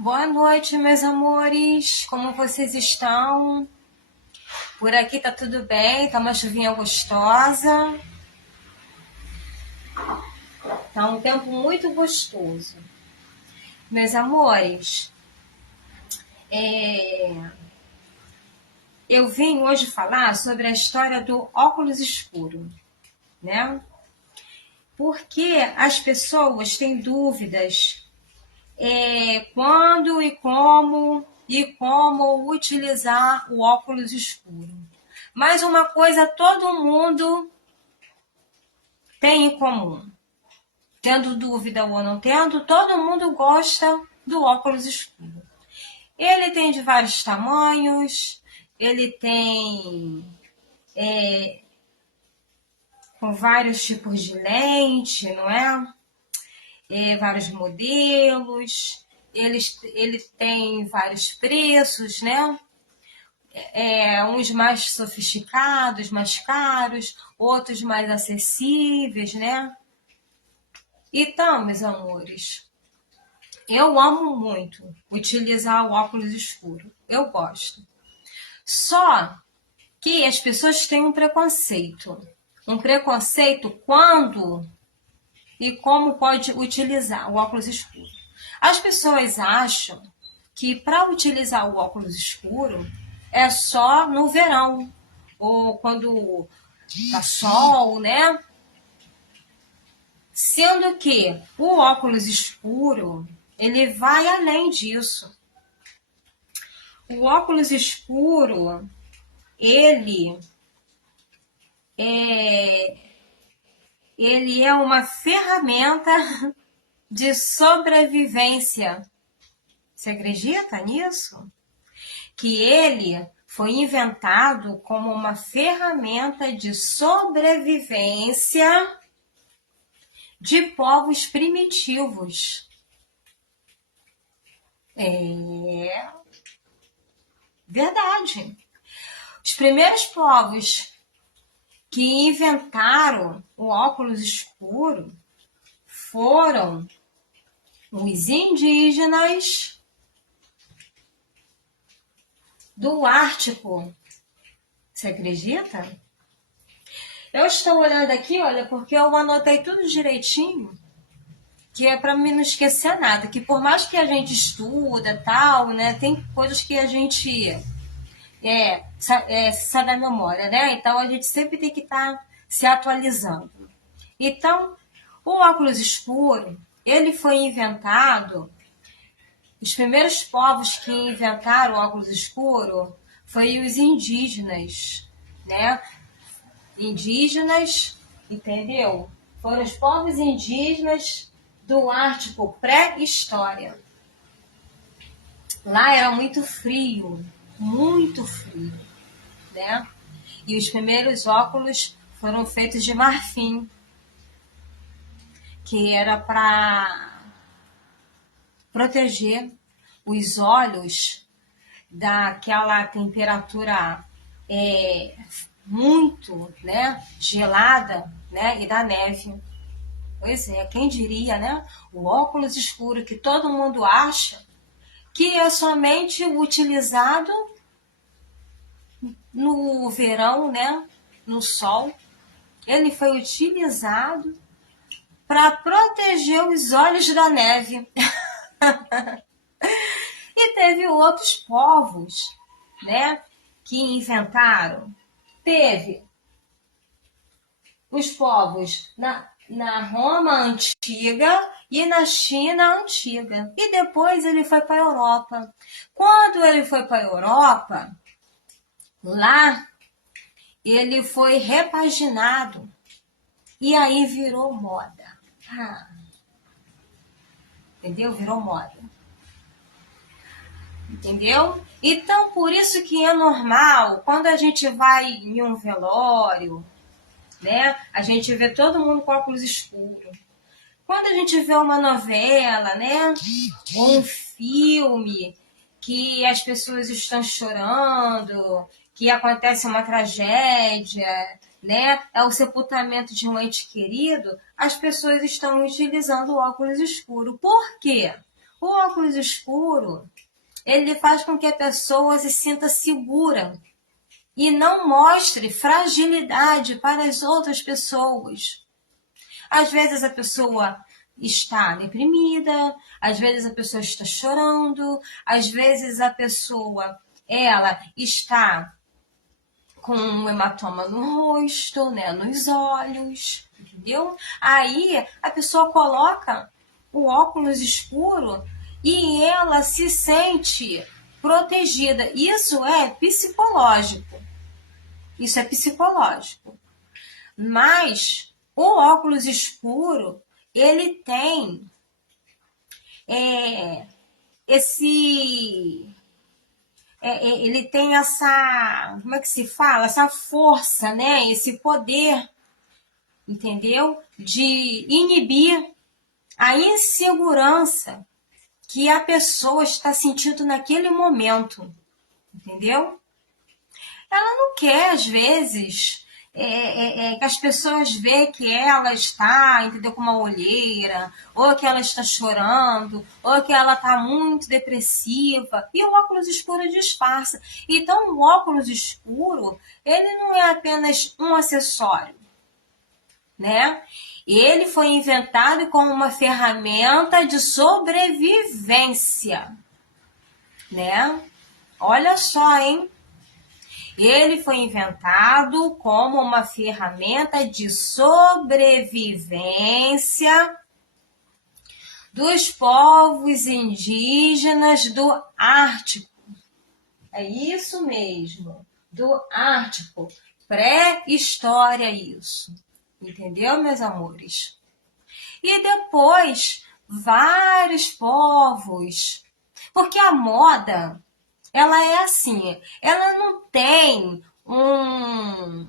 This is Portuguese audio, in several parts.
Boa noite, meus amores. Como vocês estão? Por aqui tá tudo bem, tá uma chuvinha gostosa. Tá um tempo muito gostoso. Meus amores, eu vim hoje falar sobre a história do óculos escuro, né? Porque as pessoas têm dúvidas quando e como utilizar o óculos escuro. Mas uma coisa todo mundo tem em comum. Tendo dúvida ou não tendo, todo mundo gosta do óculos escuro. Ele tem de vários tamanhos, ele tem com vários tipos de lente, não é? Vários modelos, ele tem vários preços, né? Uns mais sofisticados, mais caros, outros mais acessíveis, né? Então, meus amores, eu amo muito utilizar o óculos escuro. Eu gosto. Só que as pessoas têm um preconceito. Um preconceito quando e como pode utilizar o óculos escuro. As pessoas acham que para utilizar o óculos escuro é só no verão ou quando tá sol, né? Sendo que o óculos escuro, ele vai além disso. O óculos escuro, ele é, ele é uma ferramenta de sobrevivência. Você acredita nisso? Que ele foi inventado como uma ferramenta de sobrevivência de povos primitivos. É verdade. Os primeiros povos que inventaram o óculos escuro foram os indígenas do Ártico. Você acredita? Eu estou olhando aqui, olha, porque eu anotei tudo direitinho, que é para mim não esquecer nada, que por mais que a gente estuda, tal, né, tem coisas que a gente sai da memória, né? Então a gente sempre tem que estar se atualizando. Então, o óculos escuro, ele foi inventado, os primeiros povos que inventaram o óculos escuro foi os indígenas, né? Indígenas, entendeu? Foram os povos indígenas do Ártico pré-história. Lá era muito frio, né? E os primeiros óculos foram feitos de marfim, que era para proteger os olhos daquela temperatura muito, né, gelada, né, e da neve. Pois é, quem diria, né? O óculos escuro que todo mundo acha que é somente utilizado no verão, né, no sol. Ele foi utilizado para proteger os olhos da neve. E teve outros povos, né, que inventaram. Teve os povos na Roma antiga e na China antiga. E depois ele foi para a Europa. Quando ele foi para a Europa, lá ele foi repaginado. E aí virou moda. Entendeu? Virou moda. Entendeu? Então, por isso que é normal, quando a gente vai em um velório, né? A gente vê todo mundo com óculos escuros. Quando a gente vê uma novela, né? Ou um filme que as pessoas estão chorando, que acontece uma tragédia, né? É o sepultamento de um ente querido, as pessoas estão utilizando o óculos escuro. Por quê? O óculos escuro, ele faz com que a pessoa se sinta segura e não mostre fragilidade para as outras pessoas. Às vezes a pessoa está deprimida, às vezes a pessoa está chorando, às vezes a pessoa ela está com um hematoma no rosto, né, nos olhos, entendeu? Aí a pessoa coloca o óculos escuro e ela se sente protegida. Isso é psicológico. Isso é psicológico. Mas o óculos escuro, ele tem ele tem essa, como é que se fala? Essa força, né? Esse poder, entendeu? De inibir a insegurança que a pessoa está sentindo naquele momento, entendeu? Ela não quer, às vezes, que as pessoas vejam que ela está, entendeu, com uma olheira, ou que ela está chorando, ou que ela está muito depressiva, e o óculos escuro disfarça. Então, o óculos escuro, ele não é apenas um acessório, né? Ele foi inventado como uma ferramenta de sobrevivência, né? Olha só, hein? Ele foi inventado como uma ferramenta de sobrevivência dos povos indígenas do Ártico. É isso mesmo, do Ártico. Pré-história isso. Entendeu, meus amores? E depois, vários povos. Porque a moda, ela é assim, ela não tem um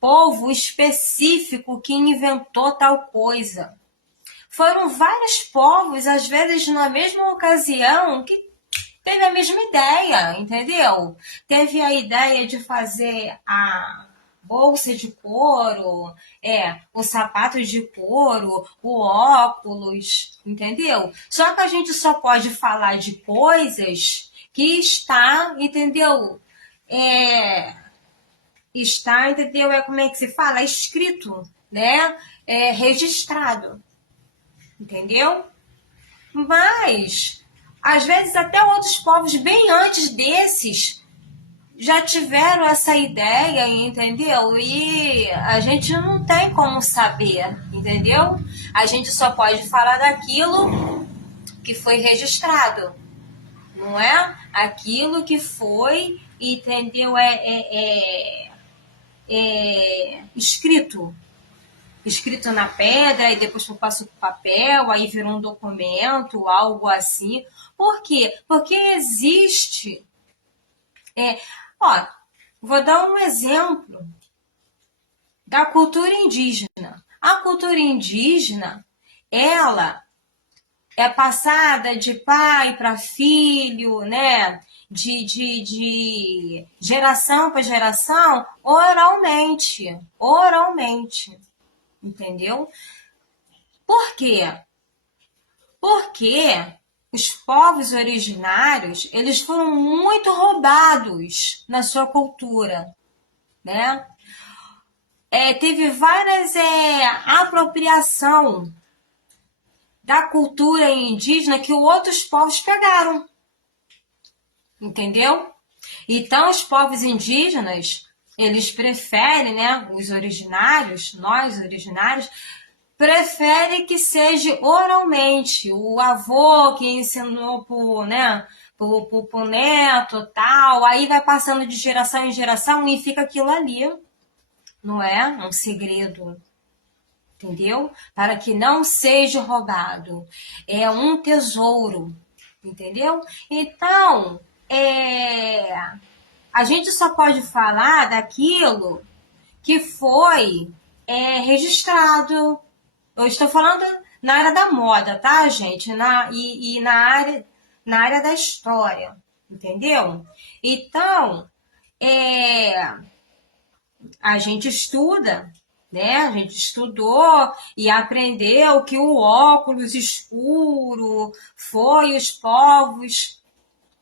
povo específico que inventou tal coisa. Foram vários povos, às vezes na mesma ocasião, que teve a mesma ideia, entendeu? Teve a ideia de fazer a bolsa de couro, o sapato de couro, o óculos, entendeu? Só que a gente só pode falar de coisas que está, entendeu? Está, entendeu? Como é que se fala? Escrito, né? Registrado, entendeu? Mas, às vezes, até outros povos bem antes desses já tiveram essa ideia, entendeu? E a gente não tem como saber, entendeu? A gente só pode falar daquilo que foi registrado, não é? Aquilo que foi, entendeu? Escrito. Escrito na pedra, e depois passa para o papel, aí virou um documento, algo assim. Por quê? Porque existe. Vou dar um exemplo da cultura indígena. A cultura indígena, ela é passada de pai para filho, né? De geração para geração, oralmente. Oralmente. Entendeu? Por quê? Porque os povos originários, eles foram muito roubados na sua cultura, né? Teve várias apropriação da cultura indígena que outros povos pegaram, entendeu? Então, os povos indígenas, eles preferem, né, os originários, nós originários, prefere que seja oralmente. O avô que ensinou pro neto, tal, aí vai passando de geração em geração e fica aquilo ali, não é? Um segredo, entendeu? Para que não seja roubado. É um tesouro, entendeu? Então, a gente só pode falar daquilo que foi registrado. Eu estou falando na área da moda, tá, gente? E na área da história, entendeu? Então, a gente estuda, né? A gente estudou e aprendeu que o óculos escuro foi os povos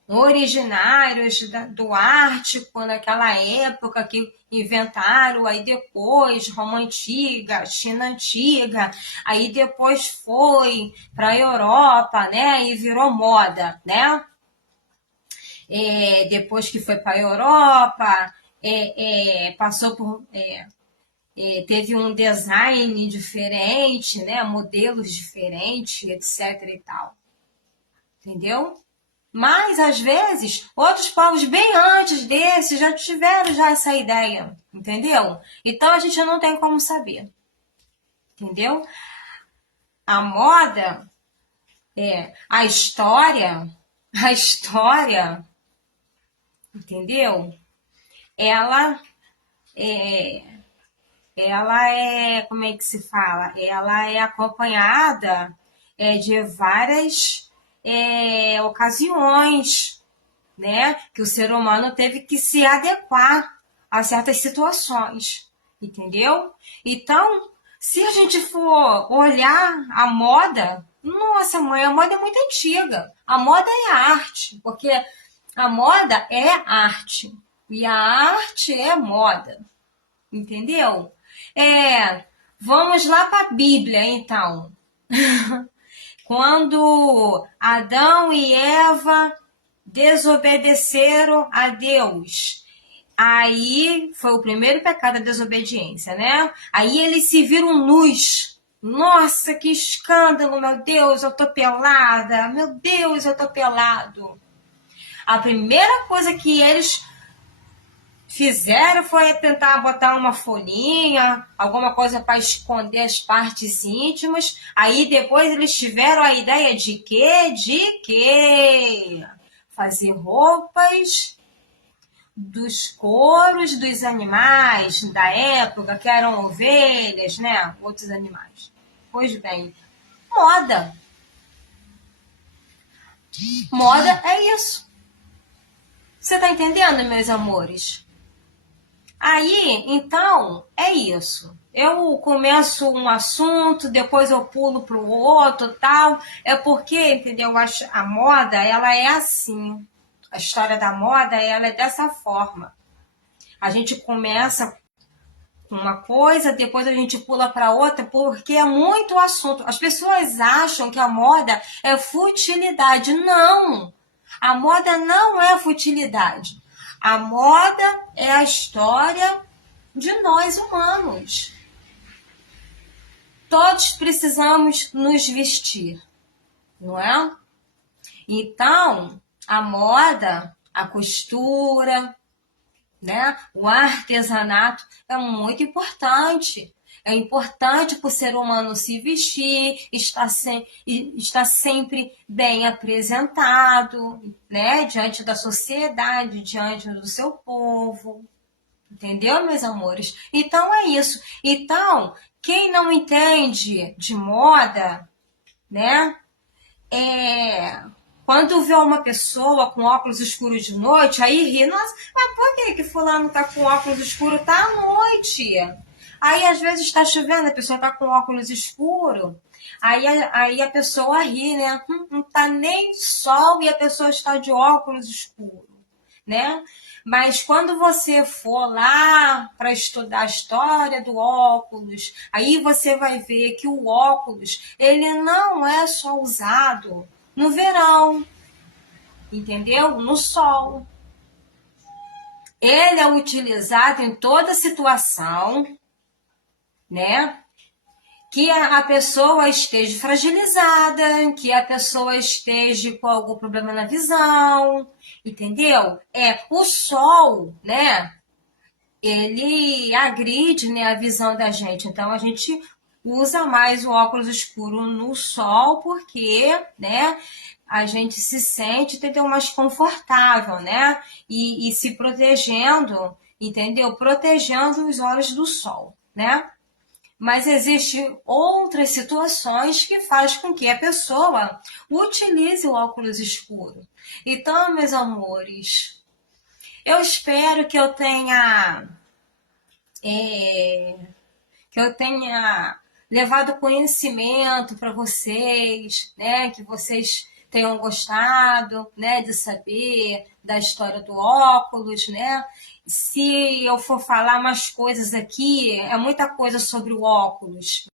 originários do Ártico, naquela época que inventaram, aí depois Roma Antiga, China Antiga, aí depois foi para a Europa, né? E virou moda, né? Depois que foi para a Europa, passou por teve um design diferente, né? Modelos diferentes, etc. e tal. Entendeu? Mas, às vezes, outros povos bem antes desse já tiveram já essa ideia, entendeu? Então, a gente não tem como saber, entendeu? A moda, a história, entendeu? Ela é, ela é, como é que se fala? Ela é acompanhada de várias ocasiões, né? Que o ser humano teve que se adequar a certas situações, entendeu? Então, se a gente for olhar a moda, nossa mãe, a moda é muito antiga. A moda é arte, porque a moda é arte e a arte é moda, entendeu? Vamos lá para a Bíblia, então. Quando Adão e Eva desobedeceram a Deus. Aí foi o primeiro pecado, a desobediência, né? Aí eles se viram nus. Nossa, que escândalo, meu Deus, eu tô pelada. Meu Deus, eu tô pelado. A primeira coisa que eles fizeram foi tentar botar uma folhinha, alguma coisa para esconder as partes íntimas. Aí depois eles tiveram a ideia de quê? De quê? Fazer roupas dos couros dos animais da época, que eram ovelhas, né? Outros animais. Pois bem, moda. Moda é isso. Você tá entendendo, meus amores? Aí, então, é isso. Eu começo um assunto, depois eu pulo para o outro, tal. É porque, entendeu? A moda, ela é assim. A história da moda, ela é dessa forma. A gente começa com uma coisa, depois a gente pula para outra, porque é muito assunto. As pessoas acham que a moda é futilidade. Não! A moda não é futilidade. A moda é a história de nós humanos. Todos precisamos nos vestir, não é? Então, a moda, a costura, né? O artesanato é muito importante. É importante para o ser humano se vestir, estar sempre bem apresentado, né? Diante da sociedade, diante do seu povo. Entendeu, meus amores? Então é isso. Então, quem não entende de moda, né? Quando vê uma pessoa com óculos escuros de noite, aí ri, nossa, mas por que fulano tá com óculos escuros? Tá à noite. Aí às vezes está chovendo, a pessoa tá com óculos escuro, aí a pessoa ri, né? Não tá nem sol e a pessoa está de óculos escuro, né? Mas quando você for lá para estudar a história do óculos, aí você vai ver que o óculos, ele não é só usado no verão, entendeu? No sol. Ele é utilizado em toda situação, né? Que a pessoa esteja fragilizada, que a pessoa esteja com algum problema na visão, entendeu? O sol, né? Ele agride, né, a visão da gente. Então a gente usa mais o óculos escuro no sol porque, né, a gente se sente, entendeu, mais confortável, né? E se protegendo, entendeu? Protegendo os olhos do sol, né? Mas existem outras situações que faz com que a pessoa utilize o óculos escuro. Então, meus amores, eu espero que eu tenha que eu tenha levado conhecimento para vocês, né? Que vocês tenham gostado, né? De saber da história do óculos, né? Se eu for falar mais coisas aqui, é muita coisa sobre o óculos.